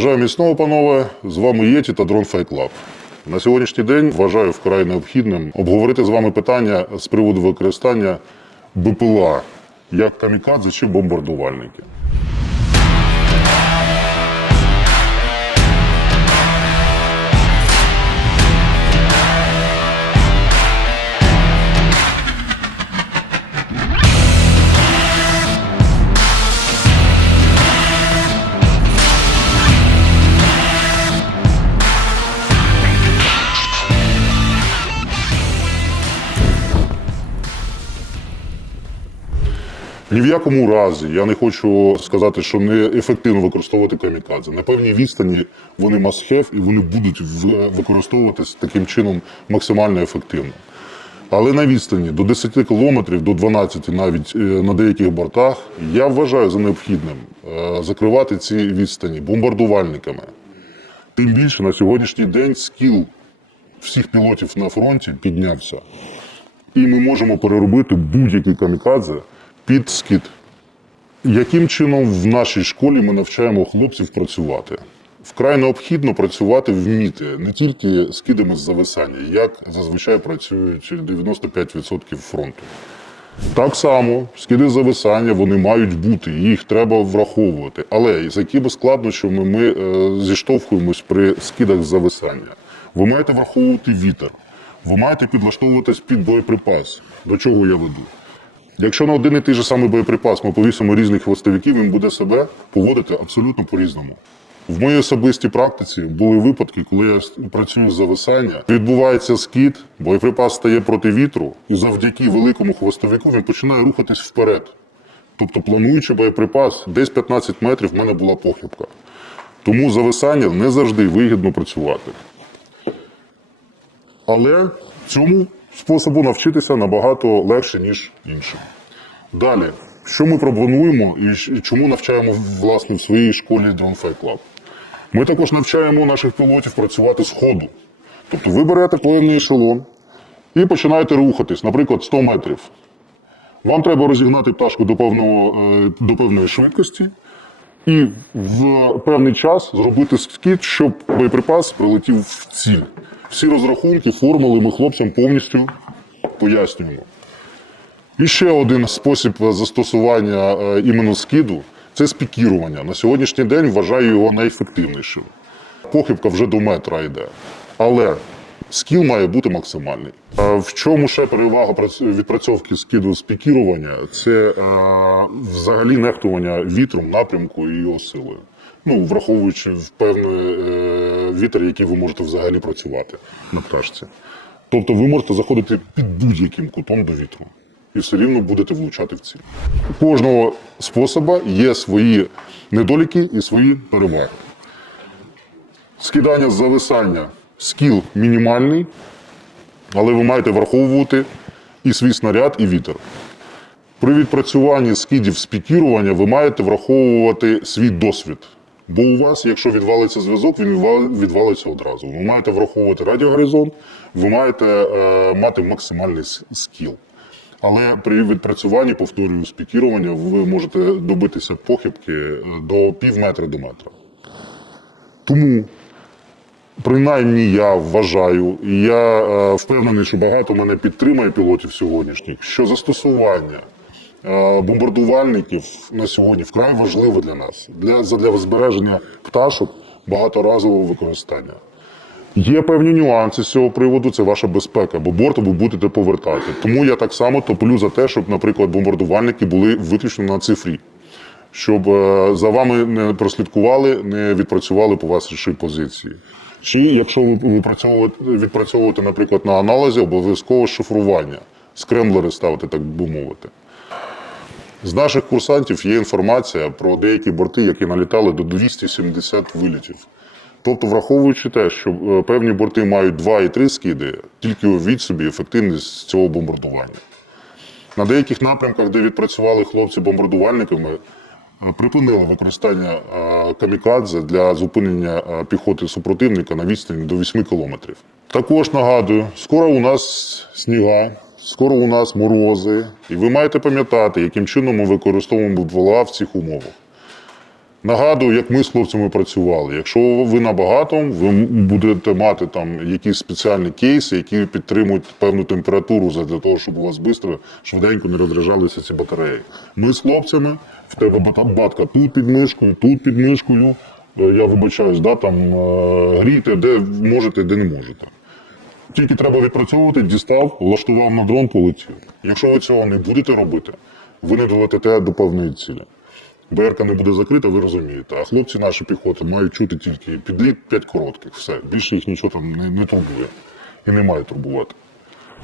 Бажаю міцного, панове. З вами Єті та Дрон Fight Club. На сьогоднішній день вважаю вкрай необхідним обговорити з вами питання з приводу використання БПЛА як камікадзе чи бомбардувальники. В якому разі я не хочу сказати, що не ефективно використовувати камікадзе. На певній відстані вони must have і вони будуть в- використовуватись таким чином максимально ефективно. Але на відстані до 10 кілометрів, до 12 навіть е, на деяких бортах, я вважаю за необхідним е, закривати ці відстані бомбардувальниками. Тим більше на сьогоднішній день скіл всіх пілотів на фронті піднявся. І ми можемо переробити будь-який камікадзе під скид. Яким чином в нашій школі ми навчаємо хлопців працювати? Вкрай необхідно працювати, вміти не тільки скидами з зависання, як зазвичай працюють 95% фронту. Так само скиди з зависання вони мають бути, їх треба враховувати. Але з якими складнощами ми е, зіштовхуємось при скидах з зависання? Ви маєте враховувати вітер, ви маєте підлаштовуватись під боєприпас. До чого я веду? Якщо на один і той же самий боєприпас ми повісимо різних хвостовиків, він буде себе поводити абсолютно по-різному. В моїй особистій практиці були випадки, коли я працюю з зависання, відбувається скид, боєприпас стає проти вітру, і завдяки великому хвостовику він починає рухатись вперед. Тобто, плануючи боєприпас, десь 15 метрів в мене була похибка. Тому зависання не завжди вигідно працювати. Але цьому способу навчитися набагато легше, ніж іншим. Далі, що ми пропонуємо і чому навчаємо власне в своїй школі Drone Club? Ми також навчаємо наших пілотів працювати з ходу. Тобто ви берете певний ешелон і починаєте рухатись, наприклад, 100 метрів. Вам треба розігнати пташку до, певного, е, до певної швидкості і в певний час зробити скид, щоб боєприпас прилетів в ціль. Всі розрахунки, формули ми хлопцям повністю пояснюємо. І ще один спосіб застосування е, іменно скиду це спікірування. На сьогоднішній день вважаю його найефективнішим. Похибка вже до метра йде. Але скіл має бути максимальний. Е, В чому ще перевага прац- відпрацьовки скиду спікірування? Це е, взагалі нехтування вітром, напрямку і його силою. Ну, враховуючи в певний е, вітер, який ви можете взагалі працювати на пташці. Тобто ви можете заходити під будь-яким кутом до вітру. І все рівно будете влучати в ціль. У кожного способу є свої недоліки і свої переваги. Скидання з зависання скіл мінімальний, але ви маєте враховувати і свій снаряд, і вітер. При відпрацюванні скидів з пікірування ви маєте враховувати свій досвід. Бо у вас, якщо відвалиться зв'язок, він відвалиться одразу. Ви маєте враховувати радіогоризонт, ви маєте е, мати максимальний скіл. Але при відпрацюванні, повторюю, з пікірування, ви можете добитися похибки е, до пів метра до метра. Тому принаймні я вважаю, і я е, впевнений, що багато мене підтримає пілотів сьогоднішніх, що застосування бомбардувальників на сьогодні вкрай важливе для нас, для, задля збереження пташок багаторазового використання. Є певні нюанси з цього приводу, це ваша безпека, бо борт ви будете повертати. Тому я так само топлю за те, щоб, наприклад, бомбардувальники були виключно на цифрі, щоб е, за вами не прослідкували, не відпрацювали по вашій позиції. Чи якщо ви відпрацьовуєте, наприклад, на аналізі, обов'язково шифрування, скремблери ставити, так би мовити. З наших курсантів є інформація про деякі борти, які налітали до 270 вилітів. Тобто, враховуючи те, що е, певні борти мають 2 і 3 скиди, тільки уявіть собі ефективність цього бомбардування. На деяких напрямках, де відпрацювали хлопці бомбардувальниками, е, припинили використання е, камікадзе для зупинення піхоти супротивника на відстані до 8 кілометрів. Також нагадую, скоро у нас сніга, скоро у нас морози, і ви маєте пам'ятати, яким чином ми використовуємо БПЛА в цих умовах. Нагадую, як ми з хлопцями працювали. Якщо ви на багатому, ви будете мати там якісь спеціальні кейси, які підтримують певну температуру для того, щоб у вас швидко, швиденько не розряджалися ці батареї. Ми з хлопцями, в тебе батка тут під мишкою, тут під мишкою. Е, Я вибачаюсь, да, там е, грійте, де можете, де не можете. Тільки треба відпрацьовувати, дістав, влаштував на дрон, полетів. Якщо ви цього не будете робити, ви не долетите до певної цілі. БРК не буде закрита, ви розумієте. А хлопці наші піхоти мають чути тільки підліт 5 коротких. Все. Більше їх нічого там не, не турбує і не має турбувати.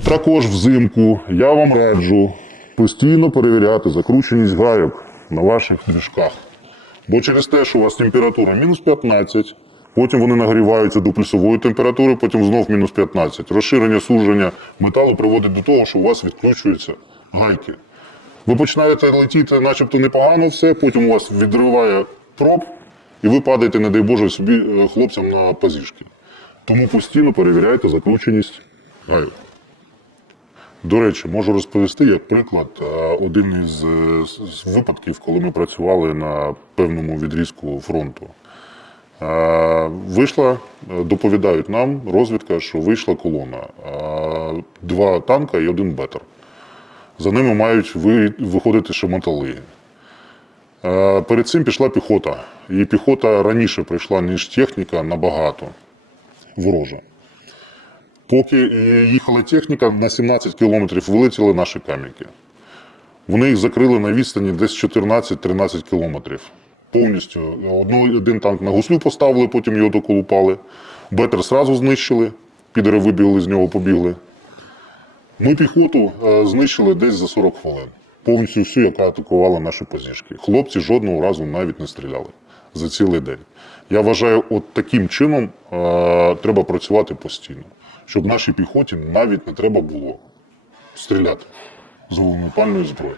Також взимку я вам раджу постійно перевіряти закрученість гайок на ваших движках. Бо через те, що у вас температура мінус 15, потім вони нагріваються до плюсової температури, потім знов мінус 15. Розширення, суження металу приводить до того, що у вас відкручуються гайки. Ви починаєте летіти, начебто непогано все, потім у вас відриває троп, і ви падаєте, не дай Боже, собі е, хлопцям на пазішки. Тому постійно перевіряйте закрученість гайок. До речі, можу розповісти як приклад е, один із е, випадків, коли ми працювали на певному відрізку фронту. Вийшла, е, доповідають нам, розвідка, що вийшла колона. Два танка і один бетер. За ними мають виходити ще мотали. Перед цим пішла піхота. І піхота раніше прийшла, ніж техніка, набагато ворожа. Поки е, їхала техніка, на 17 кілометрів вилетіли наші камінки. Вони їх закрили на відстані десь 14-13 кілометрів. Повністю. Одну, один танк на гуслю поставили, потім його доколупали. Бетер сразу знищили, підери вибігли з нього, побігли. Ми піхоту е, знищили десь за 40 хвилин. Повністю всю, яка атакувала наші позішки. Хлопці жодного разу навіть не стріляли за цілий день. Я вважаю, от таким чином е, треба працювати постійно, щоб нашій піхоті навіть не треба було стріляти з вогнепальної зброї.